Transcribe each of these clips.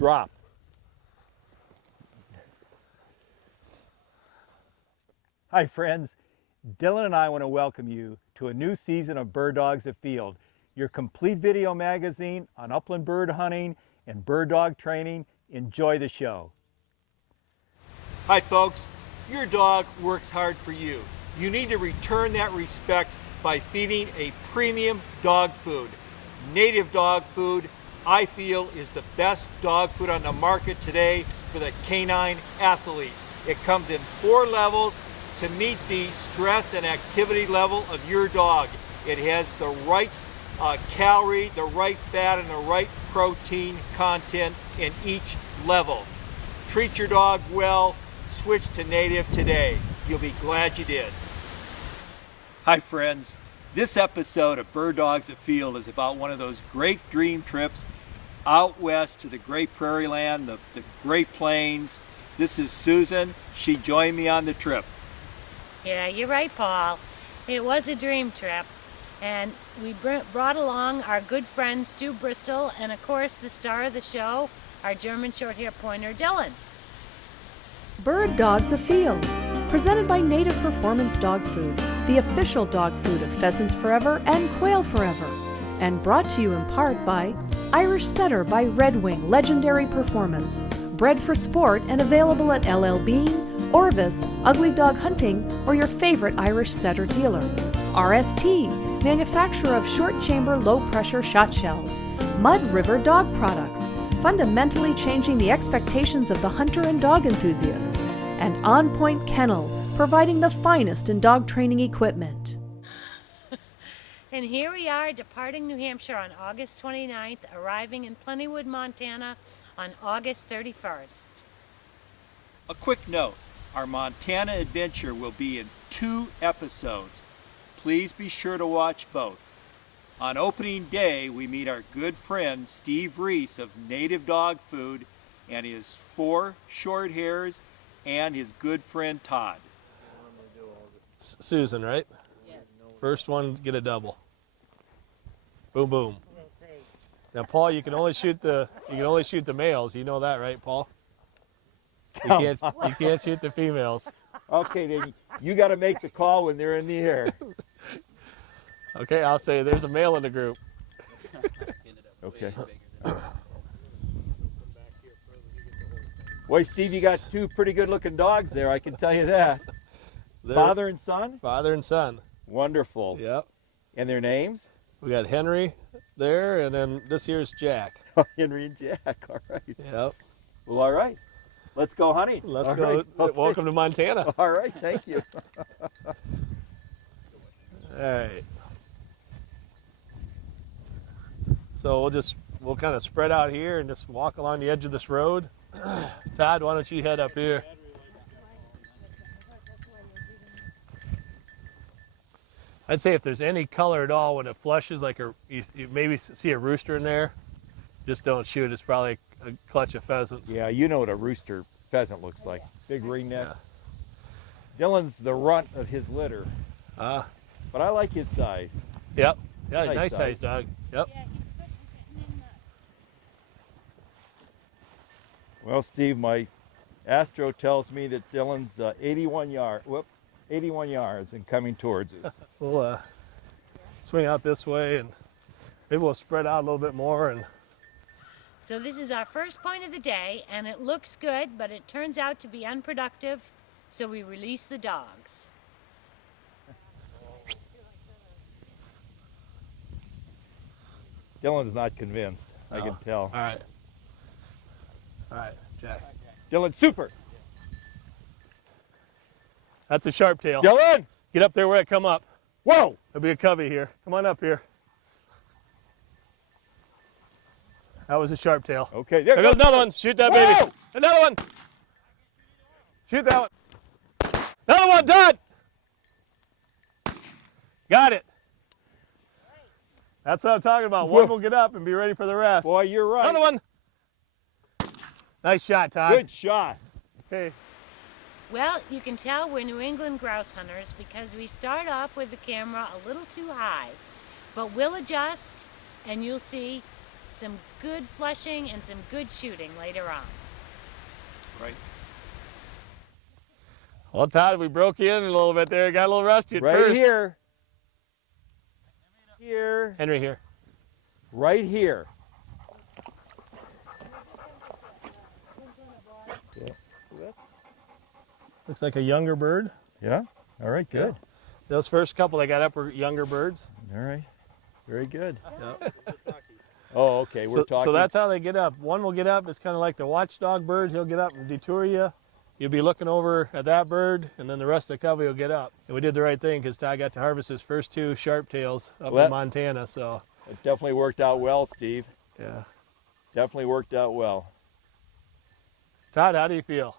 drop. Hi friends, Dylan and I want to welcome you to a new season of Bird Dogs Afield, your complete video magazine on upland bird hunting and bird dog training. Enjoy the show. Hi folks, your dog works hard for you. You need to return that respect by feeding a premium dog food. Native dog food, I feel, is the best dog food on the market today for the canine athlete. It comes in 4 levels to meet the stress and activity level of your dog. It has the right calorie, the right fat, and the right protein content in each level. Treat your dog well. Switch to native today. You'll be glad you did. Hi friends. This episode of Bird Dogs Afield is about one of those great dream trips out west to the great prairie land, the Great Plains. This is Susan. She joined me on the trip. Yeah, you're right, Paul. It was a dream trip, and we brought along our good friend Stu Bristol, and of course the star of the show, our German Shorthair Pointer, Dylan. Bird Dogs Afield, presented by Native Performance Dog Food, the official dog food of Pheasants Forever and Quail Forever, and brought to you in part by Irish Setter by Red Wing Legendary Performance, bred for sport and available at LL Bean, Orvis, Ugly Dog Hunting, or your favorite Irish Setter dealer. RST, manufacturer of short chamber low pressure shot shells. Mud River Dog Products, fundamentally changing the expectations of the hunter and dog enthusiast. And On Point Kennel, providing the finest in dog training equipment. And here we are departing New Hampshire on August 29th, arriving in Plentywood, Montana on August 31st. A quick note, our Montana adventure will be in 2 episodes. Please be sure to watch both. On opening day, we meet our good friend Steve Reese of Native Dog Food and his 4 short hairs and his good friend Todd. Susan, right? Yes. First one, get a double. Boom, boom. Now, Paul, you can only shoot the males. You know that, right, Paul? You can't shoot the females. Okay, then you got to make the call when they're in the air. Okay, I'll say there's a male in the group. Okay. Boy, Steve, you got 2 pretty good-looking dogs there. I can tell you that. Father and son? Father and son. Wonderful. Yep. And their names? We got Henry there, and then this here's Jack. Henry and Jack. All right. Yep. Well, all right. Let's go hunting. Let's all go. Right. Okay. Welcome to Montana. All right. Thank you. All right. So we'll kind of spread out here and just walk along the edge of this road. Todd, why don't you head up here? I'd say if there's any color at all when it flushes, like you maybe see a rooster in there, just don't shoot. It's probably a clutch of pheasants. Yeah, you know what a rooster pheasant looks like. Big ring neck. Yeah. Dylan's the runt of his litter. But I like his size. Yep. Yeah, nice size dog. Yep. Well, Steve, my Astro tells me that Dylan's 81 yards and coming towards us. We'll swing out this way and maybe we'll spread out a little bit more. And So this is our first point of the day, and it looks good, but it turns out to be unproductive, so we release the dogs. Dylan's not convinced, I can tell. All right. All right, Jack. Dylan, super. That's a Sharptail. Dylan! Get up there where it come up. Whoa! There'll be a covey here. Come on up here. That was a Sharptail. Okay, There goes another one. Shoot that Whoa! baby. Another one. Shoot that one. Another one, Todd. Got it. That's what I'm talking about. One will get up and be ready for the rest. Boy, you're right. Another one. Nice shot, Todd. Good shot. Okay. Well, you can tell we're New England grouse hunters because we start off with the camera a little too high, but we'll adjust and you'll see some good flushing and some good shooting later on. Right. Well, Todd, we broke you in a little bit there. Got a little rusty at Right first. here. Here. Henry, here. Right here. Looks like a younger bird. Yeah. All right. Good. Those first couple that got up were younger birds. All right. Very good. Yep. Oh, okay. We're talking. So that's how they get up. One will get up. It's kind of like the watchdog bird. He'll get up and detour you. You'll be looking over at that bird, and then the rest of the covey will get up. And we did the right thing because Todd got to harvest his first 2 Sharptails up in Montana. So It definitely worked out well, Steve. yeah. Definitely worked out well. Todd, how do you feel?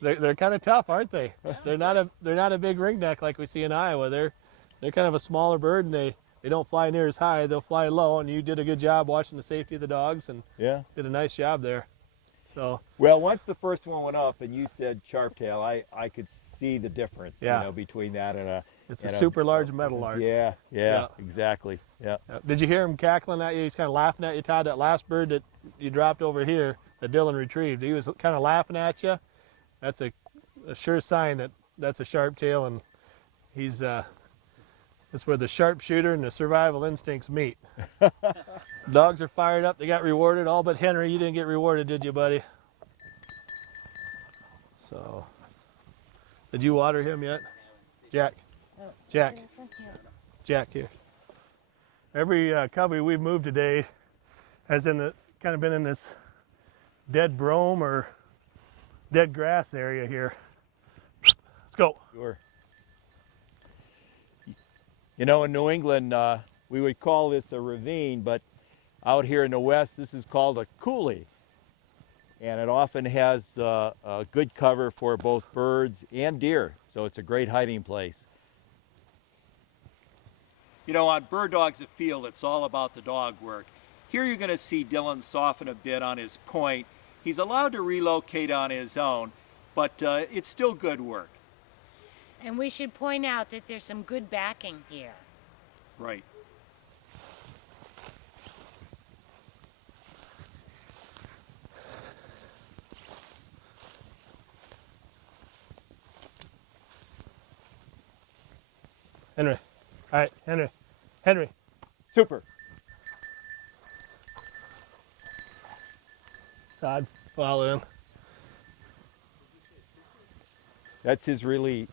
they're kind of tough, aren't they? They're not a big ringneck like we see in Iowa. They're kind of a smaller bird, and they don't fly near as high. They'll fly low, and you did a good job watching the safety of the dogs, and did a nice job there. So well, once the first one went up, and you said Sharptail, I could see the difference. Yeah. You know, between that and a. it's a super large meadowlark. Yeah. Exactly. Yeah. Did you hear him cackling at you? He's kind of laughing at you, Todd. That last bird that you dropped over here, that Dylan retrieved, he was kind of laughing at you. That's a sure sign that that's a Sharptail, and he's that's where the sharpshooter and the survival instincts meet. Dogs are fired up. They got rewarded. All but Henry. You didn't get rewarded, did you, buddy? So, did you water him yet? Jack. Jack. Jack here. Every covey we've moved today has kind of been in this dead brome or dead grass area here. Let's go. Sure. You know, in New England, we would call this a ravine, but out here in the West, this is called a coulee. And it often has a good cover for both birds and deer, so it's a great hiding place. You know, on Bird Dogs Afield, it's all about the dog work. Here you're going to see Dylan soften a bit on his point. He's allowed to relocate on his own, but it's still good work. And we should point out that there's some good backing here. Right. Henry. All right, Henry. Henry. Super. Todd, follow in. That's his release.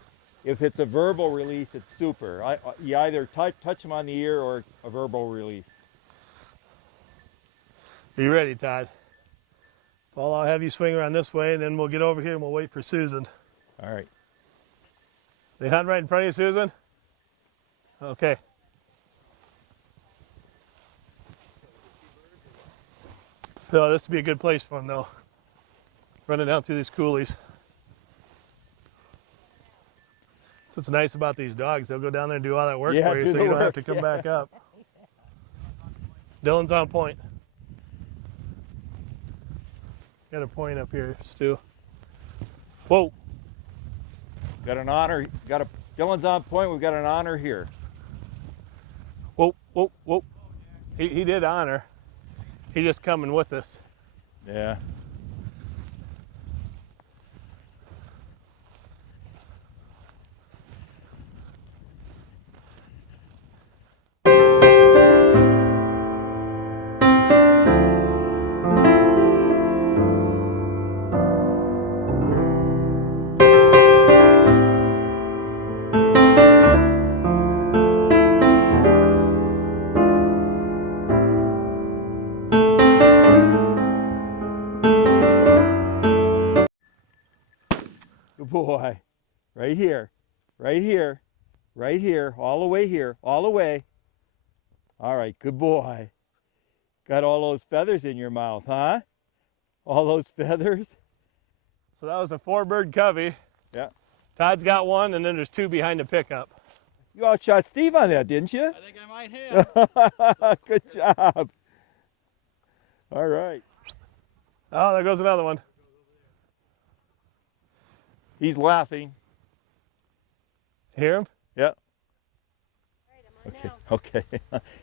If it's a verbal release, it's super. You either touch him on the ear or a verbal release. Are you ready, Todd? Paul, I'll have you swing around this way, and then we'll get over here and we'll wait for Susan. All right. They hunt right in front of you, Susan? Okay. So this would be a good place for them, though. Running down through these coulees. That's what's nice about these dogs. They'll go down there and do all that work for you, so you don't have to come back up. Dylan's on point. Got a point up here, Stu. Whoa. Got an honor. Dylan's on point. We've got an honor here. Whoa, whoa, whoa. He did honor. He's just coming with us. Yeah. Good boy. Right here. Right here. Right here. All the way here. All the way. All right. Good boy. Got all those feathers in your mouth, huh? All those feathers? So that was a 4-bird covey. Yeah. Todd's got one, and then there's 2 behind the pickup. You outshot Steve on that, didn't you? I think I might have. Good job. All right. Oh, there goes another one. He's laughing. Hear him? Yep. Okay. Okay.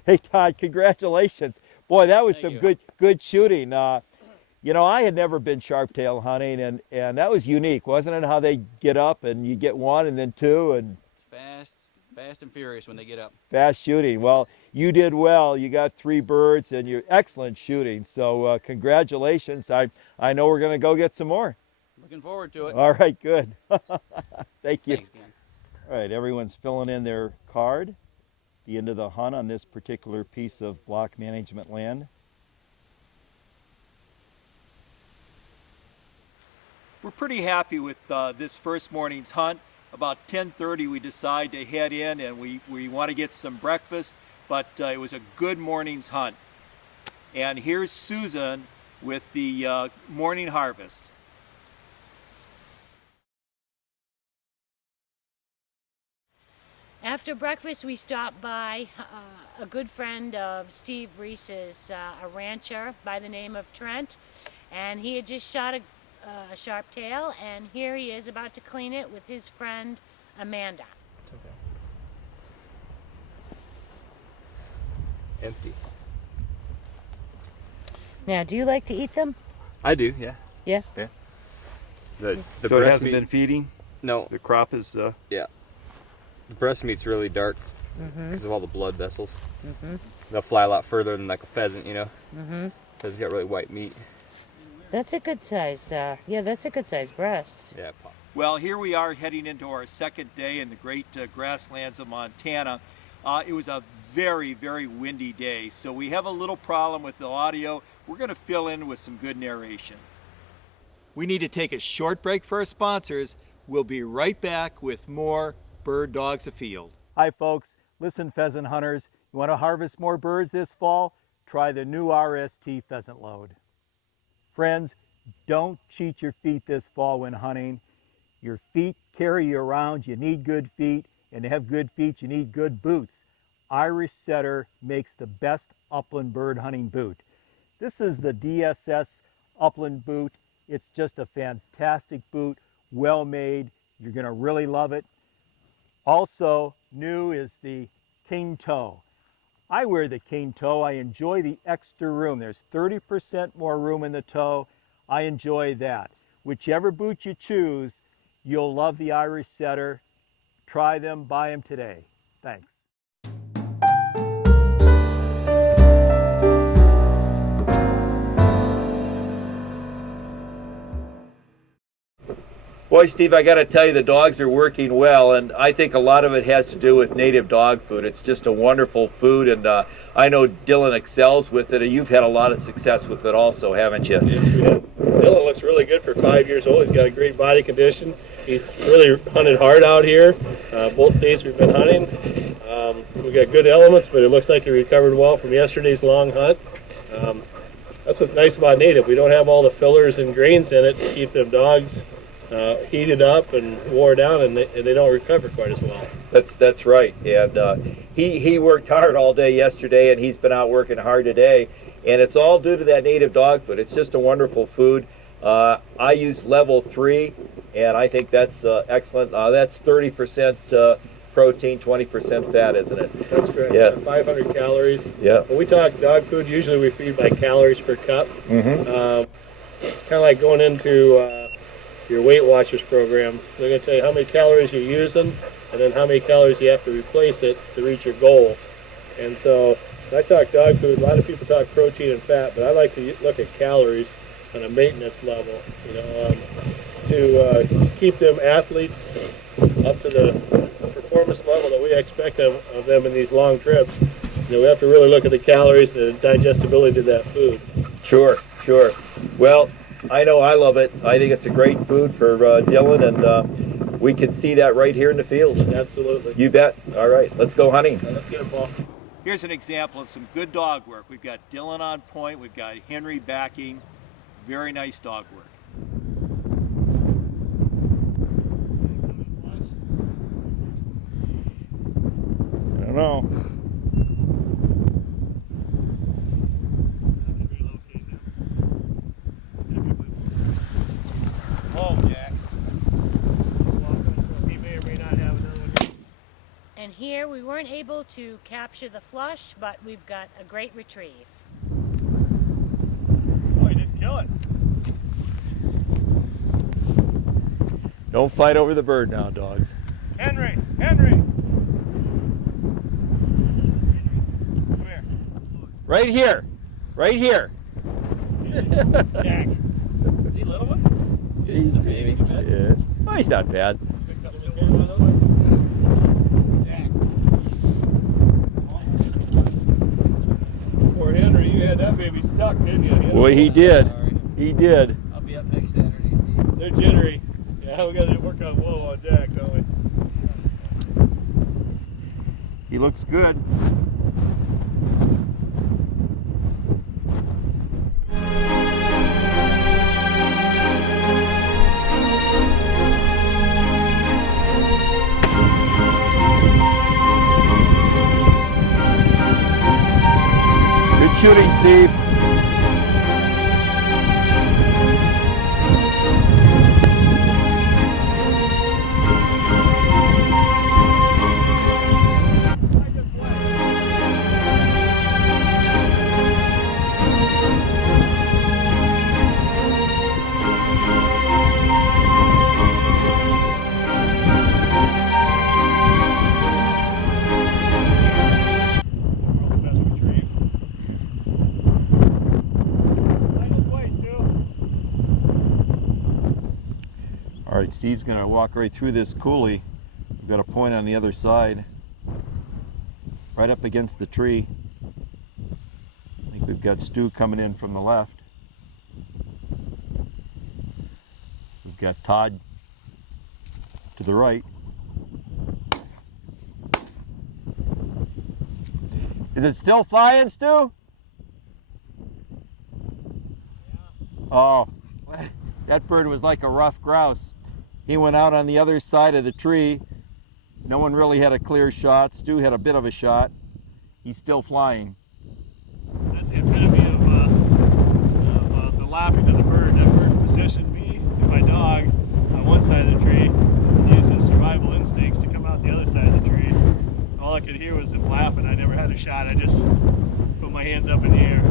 Hey, Todd, congratulations. Boy, that was Thank some you. good shooting. You know, I had never been sharptail hunting, and that was unique, wasn't it? How they get up and you get one and then two and It's fast and furious when they get up. fast shooting. Well, you did well. You got 3 birds and you're excellent shooting. So congratulations. I know we're going to go get some more. Looking forward to it. All right, good. Thank you. Thanks, Dan. All right, everyone's filling in their card. The end of the hunt on this particular piece of block management land. We're pretty happy with this first morning's hunt. About 10:30 we decide to head in and we want to get some breakfast, but it was a good morning's hunt. And here's Susan with the morning harvest. After breakfast, we stopped by a good friend of Steve Reese's, a rancher by the name of Trent, and he had just shot a sharptail, and here he is about to clean it with his friend Amanda. Empty. Now, do you like to eat them? I do, yeah. Yeah? The So it breast hasn't meat, been feeding? no, The crop is, yeah. The breast meat's really dark because of all the blood vessels. They'll fly a lot further than like a pheasant, you know. Because it's got really white meat. That's a good size, yeah, that's a good size breast. Yeah. Well, here we are heading into our second day in the great grasslands of Montana. It was a very, very windy day, so we have a little problem with the audio. We're going to fill in with some good narration. We need to take a short break for our sponsors. We'll be right back with more Bird Dogs Afield. Hi folks, listen pheasant hunters, you want to harvest more birds this fall? Try the new RST pheasant load. Friends, don't cheat your feet this fall when hunting. Your feet carry you around, you need good feet, and to have good feet you need good boots. Irish Setter makes the best upland bird hunting boot. This is the DSS upland boot. It's just a fantastic boot, well made. You're going to really love it. Also new is the King Toe. I wear the King Toe. I enjoy the extra room. There's 30% more room in the toe. I enjoy that. Whichever boot you choose, you'll love the Irish Setter. Try them, buy them today. Thanks. Boy, Steve, I got to tell you, the dogs are working well, and I think a lot of it has to do with native dog food. It's just a wonderful food, and I know Dylan excels with it, and you've had a lot of success with it also, haven't you? Yes, we have. Dylan looks really good for 5 years old. He's got a great body condition. He's really hunted hard out here. Both days we've been hunting. We got good elements, but it looks like he recovered well from yesterday's long hunt. That's what's nice about native. We don't have all the fillers and grains in it to keep them dogs heated up and wore down, and they don't recover quite as well. That's right. And he worked hard all day yesterday, and he's been out working hard today. And it's all due to that native dog food. It's just a wonderful food. I use level 3, and I think that's excellent. That's 30% protein, 20% fat, isn't it? That's correct. Yeah. 500 calories. Yeah. When we talk dog food, usually we feed by calories per cup. It's kind of like going into your Weight Watchers program. They're going to tell you how many calories you're using, and then how many calories you have to replace it to reach your goals. And so when I talk dog food, a lot of people talk protein and fat, but I like to look at calories on a maintenance level, to keep them athletes up to the performance level that we expect of them in these long trips. We have to really look at the calories, the digestibility of that food. Sure. Well, I know I love it. I think it's a great food for Dylan, and we can see that right here in the field. Absolutely. You bet. All right, let's go hunting. Let's get it, Paul. Here's an example of some good dog work. We've got Dylan on point. We've got Henry backing. Very nice dog work. I don't know. And here we weren't able to capture the flush, but we've got a great retrieve. Kill it. Don't fight over the bird now, dogs. Henry! Henry! Come here. Right here. Right here. Jack. Is he a little one? He's big. Yeah. Oh, he's not bad. Poor Henry, you had that baby stuck, didn't you? Boy, he did. He did. I'll be up next Saturday, Steve. They're jittery. Yeah, we got to work on whoa on Jack, don't we? He looks good. Good shooting, Steve. All right, Steve's gonna walk right through this coulee. We've got a point on the other side, right up against the tree. I think we've got Stu coming in from the left. We've got Todd to the right. Is it still flying, Stu? Yeah. Oh, that bird was like a rough grouse. He went out on the other side of the tree. No one really had a clear shot. Stu had a bit of a shot. He's still flying. That's the epitome of the laughing of the bird. That bird positioned me and my dog on one side of the tree and used his survival instincts to come out the other side of the tree. All I could hear was him laughing. I never had a shot. I just put my hands up in the air.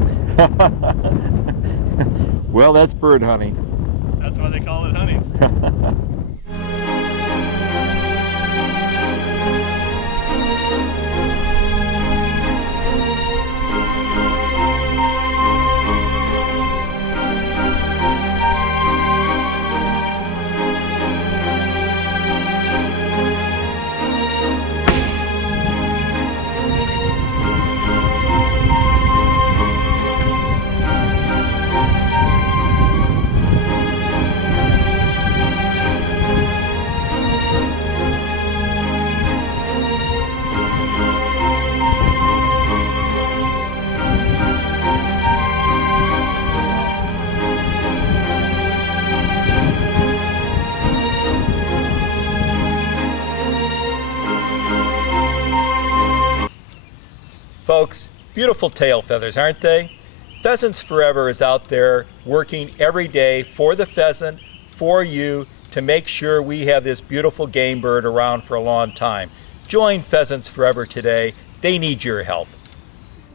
Well, that's bird hunting. That's why they call it hunting. Folks, beautiful tail feathers, aren't they? Pheasants Forever is out there working every day for the pheasant, for you, to make sure we have this beautiful game bird around for a long time. Join Pheasants Forever today. They need your help.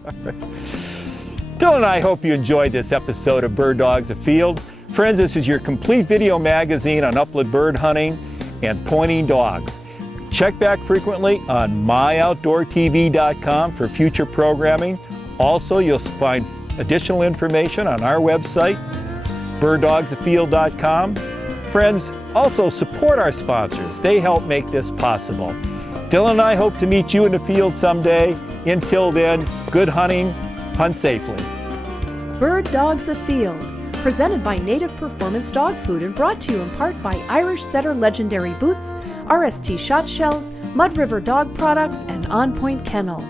Dylan and I hope you enjoyed this episode of Bird Dogs Afield. Friends, this is your complete video magazine on upland bird hunting and pointing dogs. Check back frequently on myoutdoortv.com for future programming. Also, you'll find additional information on our website, birddogsafield.com. Friends, also support our sponsors. They help make this possible. Dylan and I hope to meet you in the field someday. Until then, good hunting, hunt safely. Bird Dogs Afield, presented by Native Performance Dog Food and brought to you in part by Irish Setter Legendary Boots, RST Shot Shells, Mud River Dog Products, and On Point Kennel.